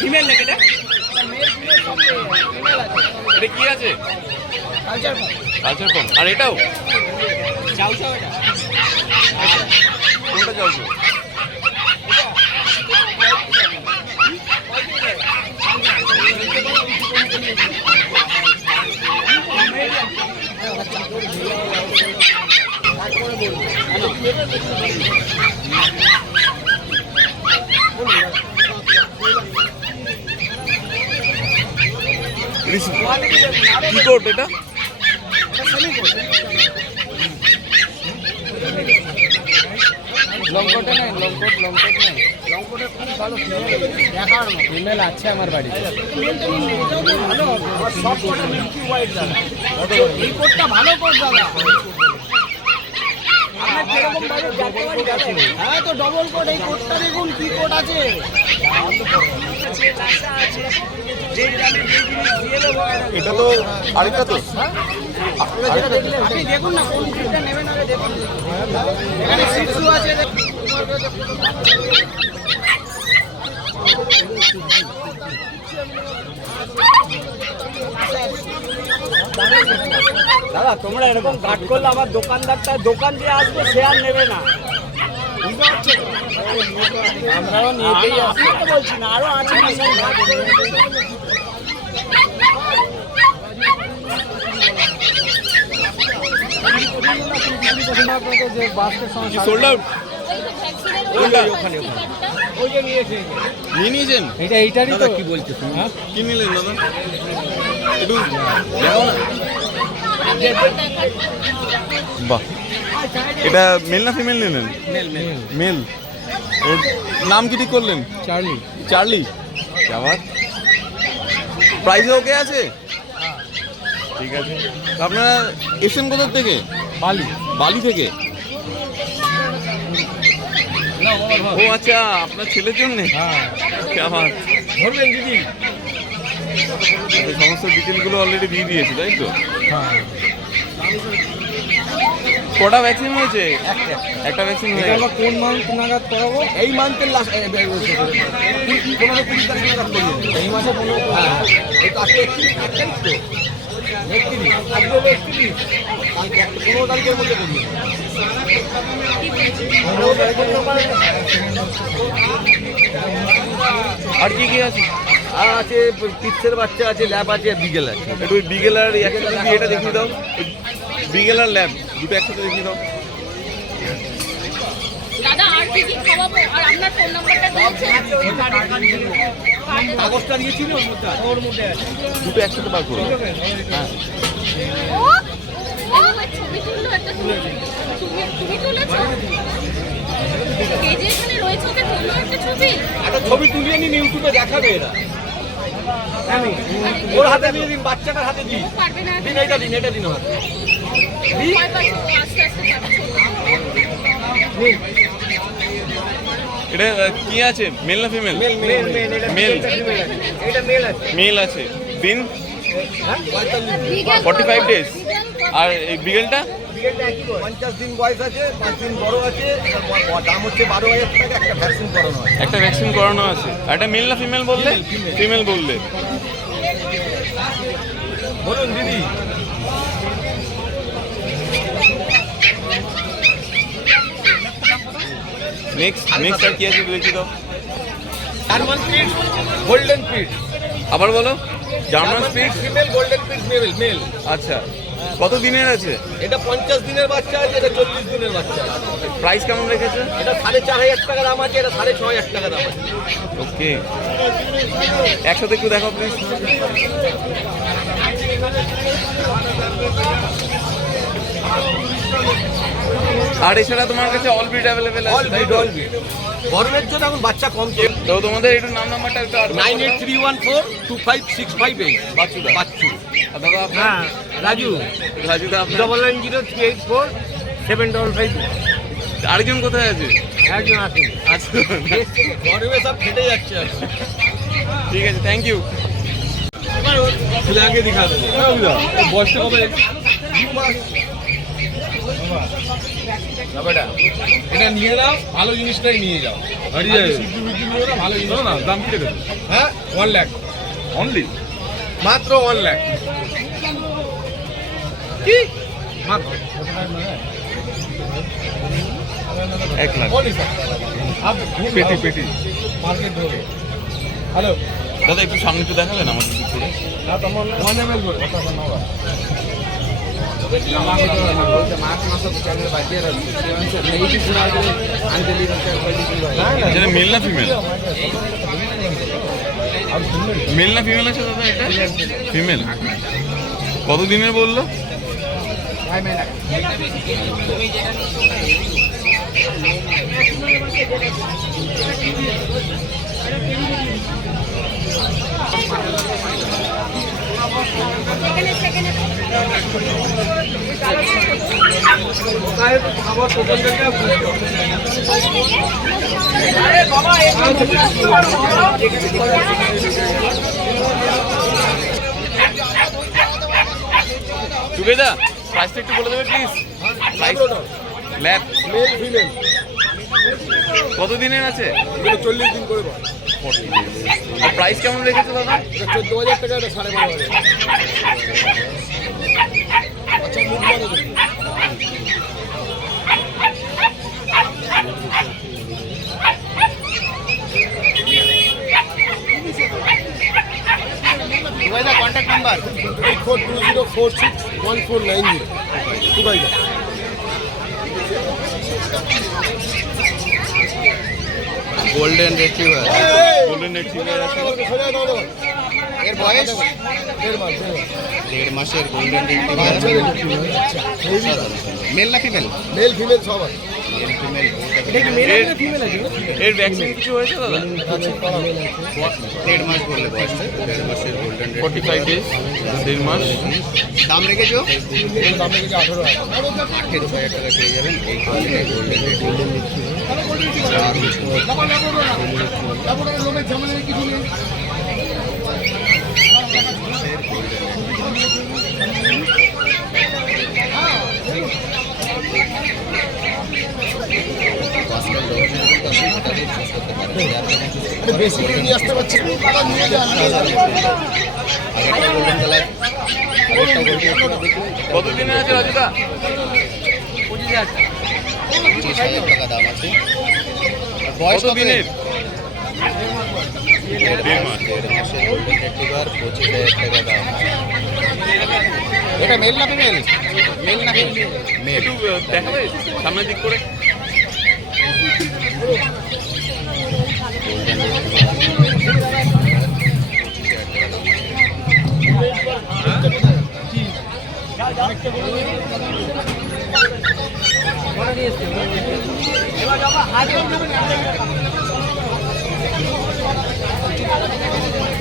Female নাকি এটা? এটা কি আছে? কালচার কম। আর এটাও চাউ চাউ এটা কোনটা চাইছো? কি কোট এটা? লংকোটে নেই, লংকোট নেই। লংকোটে খুব ভালো দেখার ফিমেল আছে আমার বাড়িতে। এই কোটটা ভালো কোট দাদা। হ্যাঁ তো ডবল কোট, এই কোটটা দেখুন কি কোট আছে। এটা তো আরেকটা তো আপনি দেখুন না কোন কোটটা নেবেন, আগে দেখুন। এখানে সিটসু আছে। দাদা তোমরা এরকম গার্ড করলে আমার দোকানদারটা দোকান দিয়ে আসবে, সে আর নেবে না। আমরাও নিয়েই আসি, বলছি না আরো আছে না সব গার্ড করে। Sold out. ওই যে নিয়েছে, নিয়ে নিয়েছেন? এইটারই তো। কি বলছো? হ্যাঁ কি নিলেন দাদা? একটু দেখো না। বাহ, এটা মেল না ফিমেল নিলেন? মেল। ওর নাম কি ঠিক করলেন? চার্লি। আবার প্রাইস ওকে আছে? ঠিক আছে। আপনারা এসেছেন কোথা থেকে? বালি থেকে? ও আচ্ছা, আপনার ছেলের জন্য? ধরবেন দিদি। সমস্ত ডিটেলগুলো অলরেডি দিয়ে দিয়েছে, তাই তো? কটা ভ্যাকসিন হয়েছে? একটা ভ্যাকসিন হয়েছে। কোন মান্থ নাগাদ করাবো? এই মান্থের লাস্ট 15-20 তারিখ নাগাদ করবো। এই মাসে 15। হ্যাঁ, এই তো আজকে 31 তারিখ তো। 31 আজকে 31, কালকে 15 তারিখের মধ্যে করবো। আর কি কি আছে? আর আছে পিক্সের বাচ্চা আছে, ল্যাব আছে, বিগেল আছে। একটু ওই বিগেল আর একসাথে দিয়ে এটা দেখিয়ে দাও। বিগেল আর ল্যাব দুটো একসাথে দেখিয়ে দাও। দাদা আর কি কি খাওয়াবো? আর আপনার ফোন নাম্বারটা দিয়েছেন? কাগজটা দিয়েছিল ওর মধ্যে আছে। দুটো একসাথে বার করো। হ্যাঁ, ও ও ছবি তুললো, একটা তুমি তুলেছো? এই যে এখানে রয়েছে, ওকে তুললো একটা ছবি। একটা ছবি তুলিয়ে নিন, ইউটিউবে দেখাবে এরা। ওর হাতে দিয়ে দিন, বাচ্চাটার হাতে দিন। পারবে না। দিন এটা দিন হাতে। ভয় পাচ্ছি, আস্তে আস্তে যাচ্ছে। এটা কি আছে? মেল না ফিমেল? মেল। মেল। এটা মেল আছে। মেল আছে। দিন বিগেল 45 ডেজ। আর এই বিগেলটা? 50 দিন বয়স আছে, 5 দিন বড় আছে। দাম হচ্ছে 12,000 টাকা। একটা ভ্যাকসিন করানো আছে। একটা ভ্যাকসিন করানো আছে। আর এটা মেল না ফিমেল বললে? ফিমেল বললে। বলুন দিদি। নেক্সট আর কি আছে দেখি দাও। জার্মান পিট, গোল্ডেন পিট। আবার বলো। জার্মান স্পিড ফিমেল, গোল্ডেন পিট মেল। আচ্ছা, কত দিনের আছে? এটা 50 দিনের বাচ্চা আছে, এটা 40 দিনের বাচ্চা আছে। প্রাইস কেমন রেখেছে? এটা 4,500 টাকা দাম আছে, এটা 6,500 টাকা দাম আছে। ওকে, একসাথে একটু দেখাও প্লিজ। আর এছাড়া তোমার কাছে অল ব্রিড অ্যাভেলেবেল আছে? গরমের জন্য এখন বাচ্চা কম তো। তো তোমাদের একটু নাম্বারটা একটু 9831425658 বাচ্চুদা। বাচ্চু। আর দাদা আপনার? হ্যাঁ, রাজুদা আপনার? 99038475। আরেকজন কোথায় আছে? একজন আছে। আচ্ছা, গরমে সব ফেটে যাচ্ছে আর কি। ঠিক আছে, থ্যাংক ইউ। আগে দেখা দেবো বয়সটা কবে? 2 মাস। ব্যাপারটা এটা নিয়ে নাও, ভালো জিনিসটাই নিয়ে যাও। হারিয়ে যাবে। সিদ্ধি বিক্রি করো না, ভালো জিনিস। না দাম কি রেখেছো? হ্যাঁ 1 লাখ, অনলি মাত্র 1 লাখ। কি মাত্র 1 লাখ বলি স্যার আপ পেটি পেটি। মার্কেট ধরে। হ্যালো দাদা একটু সামনে একটু দেখাবেন আমাদের দিক করে? না তোমার 1 ml করে কথা বলনা। এটা মেল না ফিমেল? মেল না ফিমেল আছে দাদা এটা? ফিমেল। কত দিনের বললো? সুবেদা প্রাইসটা একটু বলে দেবে প্লিজ। ল্যাব মেল ফিমেল কত দিনের আছে? এগুলো 40 দিন করে পাবে। আর প্রাইস কেমন রেখেছো দাদা? এটা 14,000 টাকা, এটা 12,500। আচ্ছা মুখ বন্ধ করুন। দুবাইদা কন্ট্যাক্ট নাম্বার 8420461490 দুবাইদা। Golden retriever. গোল্ডেন রিট্রিভার আছে। এর বয়স 1.5 মাস। 1.5 মাসের গোল্ডেন রিট্রিভার। মেল না ফিমেল? মেল ফিমেল সব আছে। Male female. এর ভ্যাকসিন কিছু হয়েছে দাদা? 1.5 মাস বললে বয়স। 1.5 মাসের গোল্ডেন 45 ডেজ, 1.5 মাস। দাম রেখেছো? এর দাম রেখেছে 18,000। 18,000 টাকা পেয়ে যাবেন এই কোয়ালিটির গোল্ডেন রিট্রিভার। বেশি করে নিয়ে আসতে পারছি না। নিয়ে যান। কত দিনের আছে রাজুদা? 25,000 টাকা দাম আছে। বয়স কত দিনের? 1.5 মাস। 1.5 মাসের গোল্ডেন রিট্রিভার, 25,000 টাকা দাম। এটা মেল না ফিমেল? মেল না ফিমেল? মেল। একটু দেখাবে সামনের দিক করে? গোল্ডেন